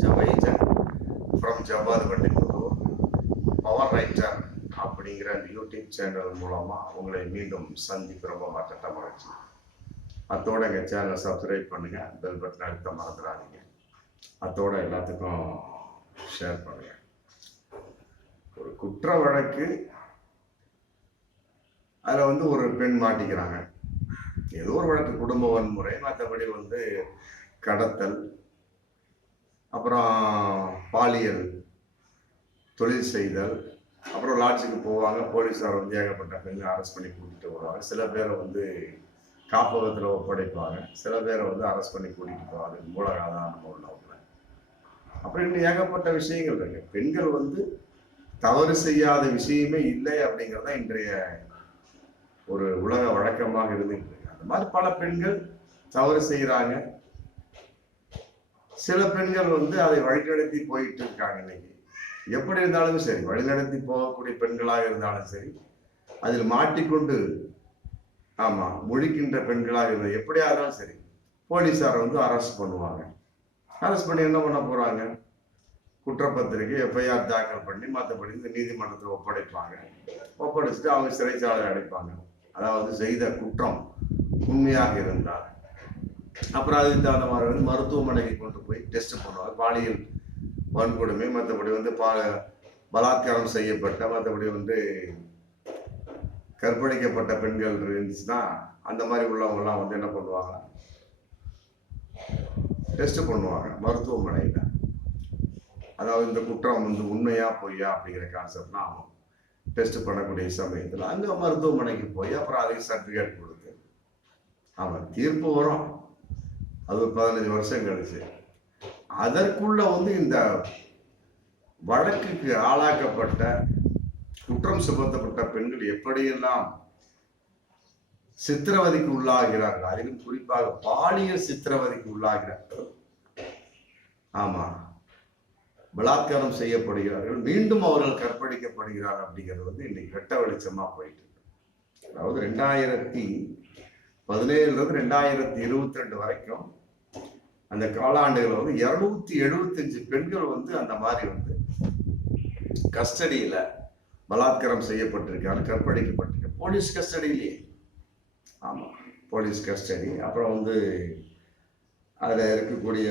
ஜவைஜன் from Jawad Vandipudur power writer அப்படிங்கிற அந்த YouTube channel மூலமாக உங்களை மீண்டும் சந்திப்பு ரொம்ப மற்ற மகிழ்ச்சி அத்தோட எங்கள் சேனலை சப்ஸ்கிரைப் பண்ணுங்கள் பெல் பட்டன் அழுத்த மறந்துடாதீங்க. அத்தோட எல்லாத்துக்கும் ஷேர் பண்ணுங்கள் ஒரு குற்ற வழக்கு அதில் வந்து ஒரு பெண் மாட்டிக்கிறாங்க. ஏதோ ஒரு வழக்கு குடும்ப வன்முறை மற்றபடி வந்து கடத்தல் அப்புறம் பாலியல் தொழில் செய்தல் அப்புறம் லாட்ஜுக்கு போவாங்க போலீஸார் வந்து ஏகப்பட்ட பெண்ணை அரெஸ்ட் பண்ணி கூட்டிகிட்டு வருவாங்க. சில பேரை வந்து காப்பகத்தில் ஒப்படைப்பாங்க. சில பேரை வந்து அரெஸ்ட் பண்ணி கூட்டிகிட்டு போவாங்க. மூலகாதாரம் உள்ளவங்க அப்புறம் இன்னும் ஏகப்பட்ட விஷயங்கள் இருக்கு. பெண்கள் வந்து தவறு செய்யாத விஷயமே இல்லை அப்படிங்கிறது தான் இன்றைய ஒரு உலக வழக்கமாக இருந்துகிட்டு இருக்கு. அந்த மாதிரி பல பெண்கள் தவறு செய்கிறாங்க சில பெண்கள் வந்து அதை வழிநடத்தி போயிட்டு இருக்காங்க இன்னைக்கு. எப்படி இருந்தாலும் சரி வழிநடத்தி போகக்கூடிய பெண்களாக இருந்தாலும் சரி அதில் மாட்டிக்கொண்டு ஆமாம் முழிக்கின்ற பெண்களாக இருந்தால் எப்படியா இருந்தாலும் சரி போலீஸாரை வந்து அரெஸ்ட் பண்ணுவாங்க. அரெஸ்ட் பண்ணி என்ன பண்ண போகிறாங்க குற்றப்பத்திரிக்கை எஃப்ஐஆர் தாக்கல் பண்ணி மற்றபடி இந்த நீதிமன்றத்தில் ஒப்படைப்பாங்க. ஒப்படைச்சிட்டு அவங்க சிறைச்சாலை அடைப்பாங்க. அதாவது செய்த குற்றம் உண்மையாக இருந்தால். அப்புறம் அதுக்கு தகுந்த மாதிரி வந்து மருத்துவமனைக்கு கொண்டு போய் டெஸ்ட் பண்ணுவாங்க பாலியல் வன்கொடுமை மற்றபடி வந்து பா பலாத்காரம் செய்யப்பட்ட மற்றபடி வந்து கற்பழிக்கப்பட்ட பெண்கள் இருந்துச்சுன்னா அந்த மாதிரி உள்ளவங்கலாம் வந்து என்ன பண்ணுவாங்க? டெஸ்ட் பண்ணுவாங்க மருத்துவமனையில் அதாவது இந்த குற்றம் வந்து உண்மையா பொய்யா அப்படிங்கிற கான்செப்ட்லாம் ஆகும். டெஸ்ட் பண்ணக்கூடிய சமயத்தில் அங்கே மருத்துவமனைக்கு போய் அப்புறம் அதுக்கு சர்டிஃபிகேட் கொடுத்து ஆமாம் தீர்ப்பு வரும். அது ஒரு பதினஞ்சு வருஷம் கழிச்சு. அதற்குள்ள வந்து இந்த வழக்குக்கு ஆளாக்கப்பட்ட குற்றம் சுமத்தப்பட்ட பெண்கள் எப்படியெல்லாம் சித்திரவதைக்கு உள்ளாகிறார்கள்? அதிலும் குறிப்பாக பாலியல் சித்திரவதைக்கு உள்ளாகிறார்கள். ஆமா. பலாத்காரம் செய்யப்படுகிறார்கள். மீண்டும் அவர்கள் கற்பழிக்கப்படுகிறார்கள் அப்படிங்கிறது வந்து இன்னைக்கு வெட்ட வெளிச்சமா போயிட்டு இருக்கு. அதாவது ரெண்டாயிரத்தி பதினேழுல இருந்து ரெண்டாயிரத்தி இருபத்தி ரெண்டு வரைக்கும் அந்த காலாண்டுகள் வந்து இருநூத்தி எழுபத்தஞ்சு பெண்கள் வந்து அந்த மாதிரி வந்து கஸ்டடியில் பலாத்காரம் செய்யப்பட்டிருக்காங்க கற்பழிக்கப்பட்டிருக்க. போலீஸ் கஸ்டடியிலேயே ஆமாம் போலீஸ் கஸ்டடி. அப்புறம் வந்து அதில் இருக்கக்கூடிய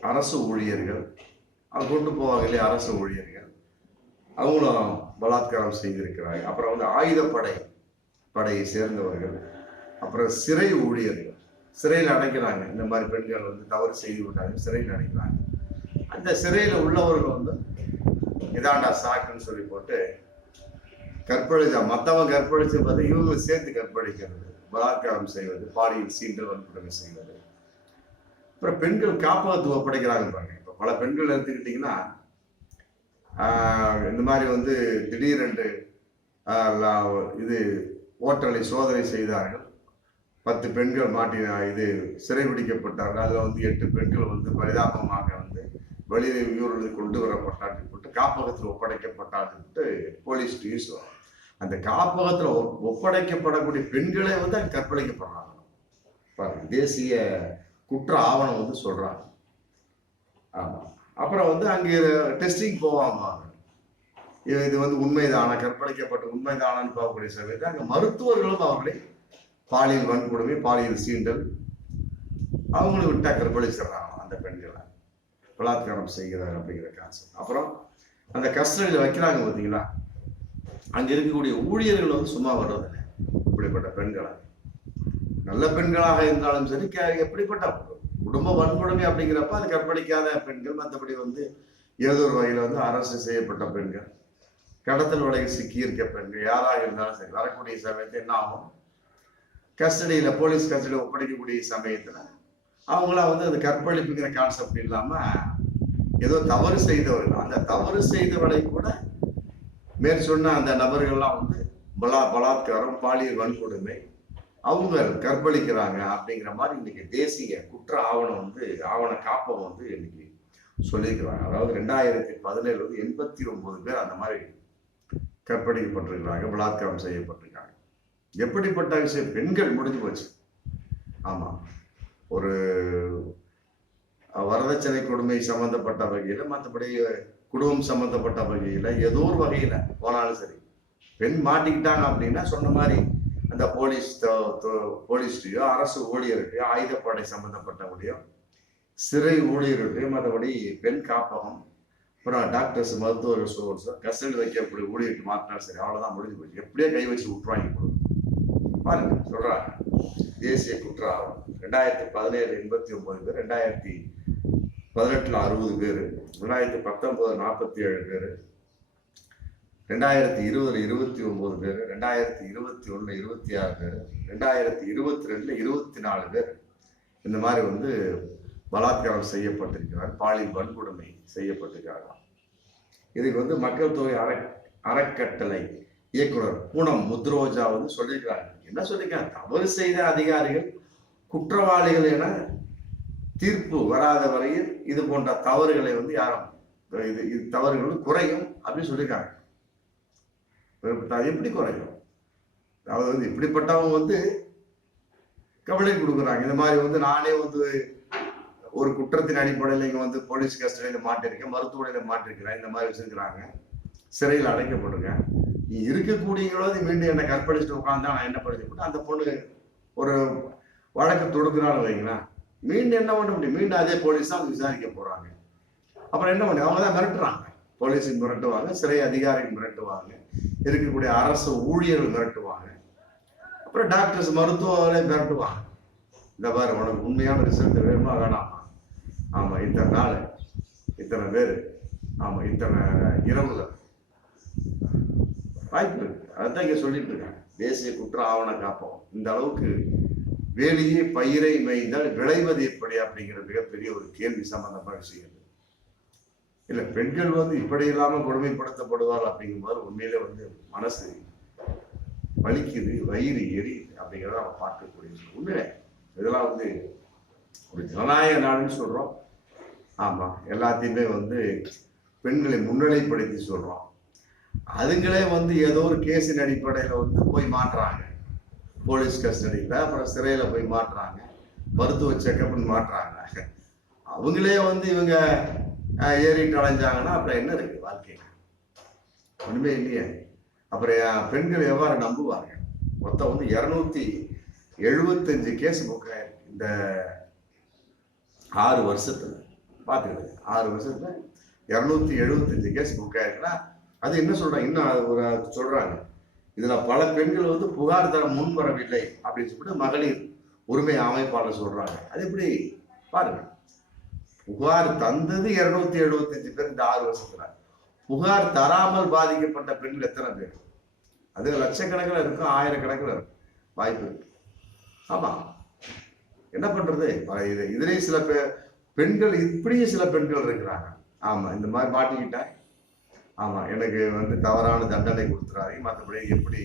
அரசு ஊழியர்கள் அவங்க கொண்டு போவாங்களே அரசு ஊழியர்கள். அவங்களும் பலாத்காரம் செய்திருக்கிறாங்க. அப்புறம் வந்து ஆயுதப்படை படையை சேர்ந்தவர்கள். அப்புறம் சிறை ஊழியர்கள். சிறையில் அடைக்கிறாங்க. இந்த மாதிரி பெண்கள் வந்து தவறு செய்து விட்டாங்க சிறையில் அடைக்கிறாங்க. அந்த சிறையில் உள்ளவர்கள் வந்து இதாண்டா சாக்குன்னு சொல்லி போட்டு கற்பழிச்சா மற்றவன் கற்பழிச்சு பார்த்து இவங்களை சேர்த்து கற்பழிக்கிறது. பலாத்காரம் செய்வது பாலியல் சீண்டல் வன்கொடுமை செய்வது. அப்புறம் பெண்கள் காப்பாற்று ஒப்படைக்கிறாங்க பாருங்க. இப்போ பல பெண்கள் எடுத்துக்கிட்டிங்கன்னா இந்த மாதிரி வந்து திடீரென்று இது ஓட்டலை சோதனை செய்தார்கள். பத்து பெண்கள் மாட்டின இது சிறைபிடிக்கப்பட்டார்கள் அதில் வந்து எட்டு பெண்கள் வந்து பரிதாபமாக வந்து வெளியூரில் கொண்டு வரப்பட்டார்கள் போட்டு காப்பகத்தில் ஒப்படைக்கப்பட்டார்கள் போலீஸ் நியூஸ் வரும் அந்த காப்பகத்தில் ஒப்படைக்கப்படக்கூடிய பெண்களே வந்து அங்கே கற்பழிக்கப்படுறாங்க. பாருங்க தேசிய குற்ற ஆவணம் வந்து சொல்கிறாங்க ஆமாம் அப்புறம் வந்து அங்கே டெஸ்டிங் போவாங்க இது இது வந்து உண்மைதானா? கற்பழிக்கப்பட்ட உண்மைதானான்னு பார்க்கக்கூடிய சமயத்தில் அங்கே மருத்துவர்களும் அவர்களை பாலியல் வன்கொடுமை பாலியல் சீண்டல். அவங்களும் விட்டா கற்பழிச்சிடுறாங்க அந்த பெண்களை. பலாத்காரம் செய்கிறார் அப்படிங்கிற கான்செப்ட் அப்புறம் அந்த கஸ்டடியில் வைக்கிறாங்க பார்த்தீங்களா? அங்கே இருக்கக்கூடிய ஊழியர்கள் வந்து சும்மா வர்றதில்லை. இப்படிப்பட்ட பெண்களை. நல்ல பெண்களாக இருந்தாலும் சரி எப்படிப்பட்ட குடும்ப வன்கொடுமை அப்படிங்கிறப்ப அது கற்பழிக்காத பெண்கள். மற்றபடி வந்து ஏதோ ஒரு வகையில் வந்து அரசு செய்யப்பட்ட பெண்கள். கடத்தல் வலையில் சிக்கியிருக்க பெண்கள். யாராக இருந்தாலும் சரி வரக்கூடிய சமயத்தை என்ன ஆகும்? கஸ்டடியில் போலீஸ் கஸ்டடியில் ஒப்படைக்கக்கூடிய சமயத்தில் அவங்களாம் வந்து அந்த கற்பழிப்புங்கிற கான்செப்ட் இல்லாமல் ஏதோ தவறு செய்தவர்கள். அந்த தவறு செய்தவரை கூட மேற் சொன்ன அந்த நபர்கள்லாம் வந்து பலா பலாத்காரம் பாலியல் வன்கொடுமை அவங்க கற்பழிக்கிறாங்க அப்படிங்கிற மாதிரி இன்னைக்கு தேசிய குற்ற ஆவணம் வந்து ஆவண காப்பம் வந்து இன்னைக்கு சொல்லியிருக்கிறாங்க. அதாவது ரெண்டாயிரத்தி பதினேழு வந்து எண்பத்தி ஒன்பது பேர் அந்த மாதிரி கற்பழிக்கப்பட்டிருக்கிறாங்க பலாத்காரம் செய்யப்பட்டிருக்காங்க. எப்படிப்பட்ட விஷயம்? பெண்கள் முடிஞ்சு போச்சு. ஆமா. ஒரு வரதட்சணை கொடுமை சம்பந்தப்பட்ட வகையில மற்றபடி குடும்பம் சம்பந்தப்பட்ட வகையில ஏதோ ஒரு வகையில போனாலும் சரி. பெண் மாட்டிக்கிட்டாங்க அப்படின்னா சொன்ன மாதிரி அந்த போலீஸ் போலீஸ்லையோ அரசு ஊழியர்களையோ ஆயுதப்படை சம்பந்தப்பட்டவங்களையோ சிறை ஊழியர்களையும் மற்றபடி பெண் காப்பகம் அப்புறம் டாக்டர்ஸ் மருத்துவர்கள் கஸ்டடி வைக்கக்கூடிய ஊழியருக்கு மாற்றினாலும் சரி அவ்வளோதான் முடிஞ்சு போச்சு. எப்படியே கை வச்சு விட்டுருவாங்க கொடுக்கும் பாருங்க சொல்றாங்க. தேசிய குற்ற ஆவணம் ரெண்டாயிரத்தி பதினேழு எண்பத்தி ஒன்பது பேர் ரெண்டாயிரத்தி பதினெட்டுல அறுபது பேர் ரெண்டாயிரத்தி பத்தொன்பது நாற்பத்தி ஏழு பேர் ரெண்டாயிரத்தி இருபதுல இருபத்தி ஒன்பது பேர் ரெண்டாயிரத்தி இருபத்தி ஒண்ணுல இருபத்தி ஆறு பேர் ரெண்டாயிரத்தி இருபத்தி ரெண்டுல இருபத்தி நாலு பேர். இந்த மாதிரி வந்து பலாத்காரம் செய்யப்பட்டிருக்கிறார் பாலியல் வன்கொடுமை செய்யப்பட்டிருக்கிறார்கள் இதுக்கு வந்து மக்கள் தொகை அற அறக்கட்டளை இயக்குனர் பூனம் முத்ரோஜா வந்து சொல்லியிருக்கிறாங்க. என்ன சொல்லியிருக்காங்க? தவறு செய்த அதிகாரிகள் குற்றவாளிகள் என தீர்ப்பு வராத வரையில் இது போன்ற தவறுகளை வந்து யாரும் இது இது தவறுகள் குறையும் அப்படின்னு சொல்லியிருக்காங்க. எப்படி குறையும்? அதாவது வந்து இப்படிப்பட்டவங்க வந்து கம்ப்ளைண்ட் கொடுக்குறாங்க. இந்த மாதிரி வந்து நானே வந்து ஒரு குற்றத்தின் அடிப்படையில் இங்கே வந்து போலீஸ் கஸ்டடியில் மாட்டிருக்கேன் மருத்துவமனையில் மாட்டிருக்கிறேன் இந்த மாதிரி வச்சிருக்கிறாங்க. சிறையில் அடைக்கப்பட்டிருக்கேன். நீ இருக்கக்கூடியவங்களோது மீண்டும் என்னை கற்பழிச்சுட்டு உட்காந்தா நான் என்ன படிச்சு அந்த பொண்ணு ஒரு வழக்கு தொடுக்கிறான்னு வைங்களேன். மீண்டும் என்ன பண்ண முடியும்? மீண்டும் அதே போலீஸ் தான் விசாரிக்க போறாங்க. அப்புறம் என்ன பண்ணி? அவங்க தான் மிரட்டுறாங்க. போலீஸுக்கு மிரட்டுவாங்க சிறை அதிகாரிகள் மிரட்டுவாங்க இருக்கக்கூடிய அரசு ஊழியர்கள் மிரட்டுவாங்க. அப்புறம் டாக்டர்ஸ் மருத்துவர்களே மிரட்டுவாங்க. இந்த பாரு உனக்கு உண்மையான ரிசல்ட் வேணுமா வேணாமா? ஆமாம் இத்தனை நாள் இத்தனை பேர் ஆமாம் இத்தனை இரவுகள். வாய்ப்பு இருக்கு. அதான் இங்கே சொல்லிட்டு இருக்காங்க தேசிய குற்ற ஆவண காப்போம் இந்த அளவுக்கு வேலியே பயிரை மேய்ந்தால் விளைவது எப்படி அப்படிங்கிற மிகப்பெரிய ஒரு கேள்வி சம்பந்தமாக விஷயம் இல்லை பெண்கள் வந்து இப்படி இல்லாமல் கொடுமைப்படுத்தப்படுவார் அப்படிங்கும்போது உண்மையிலே வந்து மனசு வலிக்குது வயிறு எரி அப்படிங்கிறத நம்ம பார்க்கக்கூடிய உண்மையிலே இதெல்லாம் வந்து ஒரு ஜனநாயக நாடுன்னு சொல்கிறோம் ஆமாம் எல்லாத்தையுமே வந்து பெண்களை முன்னிலைப்படுத்தி சொல்கிறோம் அதுங்களே வந்து ஏதோ ஒரு கேஸின் அடிப்படையில் வந்து போய் மாட்டுறாங்க போலீஸ் கஸ்டடியில் அப்புறம் சிறையில் போய் மாட்டுறாங்க மருத்துவ செக்கப்னு மாட்டுறாங்க அவங்களே வந்து இவங்க ஏறிட்டு அலைஞ்சாங்கன்னா அப்புறம் என்ன இருக்குது வாழ்க்கையில்? ஒன்றுமே இல்லையே. அப்புறம் பெண்கள் எவ்வாறு நம்புவாங்க மொத்தம் வந்து இரநூத்தி எழுபத்தஞ்சு கேஸ் புக் இந்த ஆறு வருஷத்தில். பார்த்துக்கிடுங்க ஆறு வருஷத்தில் இரநூத்தி எழுபத்தஞ்சு கேஸ் புக் ஆயிருக்குன்னா அது என்ன சொல்றாங்க இன்னும் அது ஒரு சொல்றாங்க? இதுல பல பெண்கள் வந்து புகார் தர முன் வரவில்லை அப்படின்னு சொல்லிட்டு மகளிர் உரிமை அமைப்பாளர் சொல்றாங்க. அது எப்படி? பாருங்க. புகார் தந்தது இருநூத்தி எழுபத்தஞ்சு பேர் இந்த ஆறு வருஷத்துல. புகார் தராமல் பாதிக்கப்பட்ட பெண்கள் எத்தனை பேர்? அது லட்சக்கணக்கில் இருக்கும் ஆயிரக்கணக்கில் இருக்கும். வாய்ப்பு இருக்கு. ஆமா. என்ன பண்றது? ப- இது இதுலேயும் சில பே பெண்கள் இப்படியும் சில பெண்கள் இருக்கிறாங்க. ஆமா இந்த மாதிரி மாட்டிக்கிட்டேன் ஆமா எனக்கு வந்து தவறான தண்டனை கொடுத்துறாரு மற்றபடி எப்படி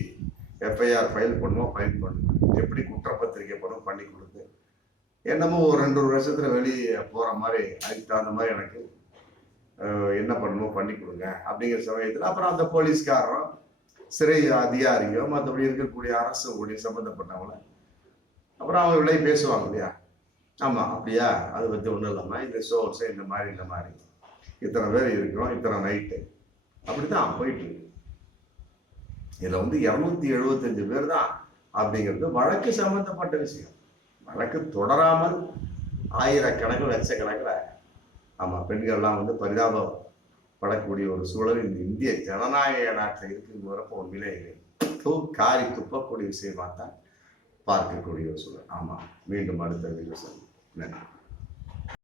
எஃப்ஐஆர் ஃபைல் பண்ணுவோம் ஃபைல் பண்ணுங்க எப்படி குற்றப்பத்திரிக்கை பண்ணுவோம் பண்ணி கொடுத்து. என்னமோ ஒரு ரெண்டு ஒரு வருஷத்துல வெளியே போற மாதிரி அதுக்கு தகுந்த மாதிரி எனக்கு என்ன பண்ணணுமோ பண்ணி கொடுங்க அப்படிங்கிற சமயத்தில் அப்புறம் அந்த போலீஸ்காரரும் சிறை அதிகாரியோ மற்றபடி இருக்கக்கூடிய அரசு ஊழியர் சம்மந்தப்பட்டவங்கள அப்புறம் அவங்க விலை பேசுவாங்க இல்லையா? ஆமாம் அப்படியா? அதை பற்றி ஒன்றும் இல்லாமல் இந்த சோர்ஸ் இந்த மாதிரி இந்த மாதிரி. இத்தனை பேர் இருக்கிறோம் இத்தனை நைட்டு அப்படித்தான் போயிட்டு இருக்கு இதுல வந்து இருநூத்தி எழுபத்தஞ்சு பேர் தான் அப்படிங்கிறது வழக்கு சம்பந்தப்பட்ட விஷயம். வழக்கு தொடராமல் ஆயிரக்கணக்கில் லட்சக்கணக்கில் ஆமா பெண்கள்லாம் வந்து பரிதாபப்படக்கூடிய ஒரு சூழல் இந்த இந்திய ஜனநாயக நாட்டில் இருக்குங்கிறப்ப உண்மையிலே தூ காரி துப்பக்கூடிய விஷயமாக தான் பார்க்கக்கூடிய ஒரு சூழல். ஆமாம் மீண்டும் அடுத்த வீடியோ நன்றி.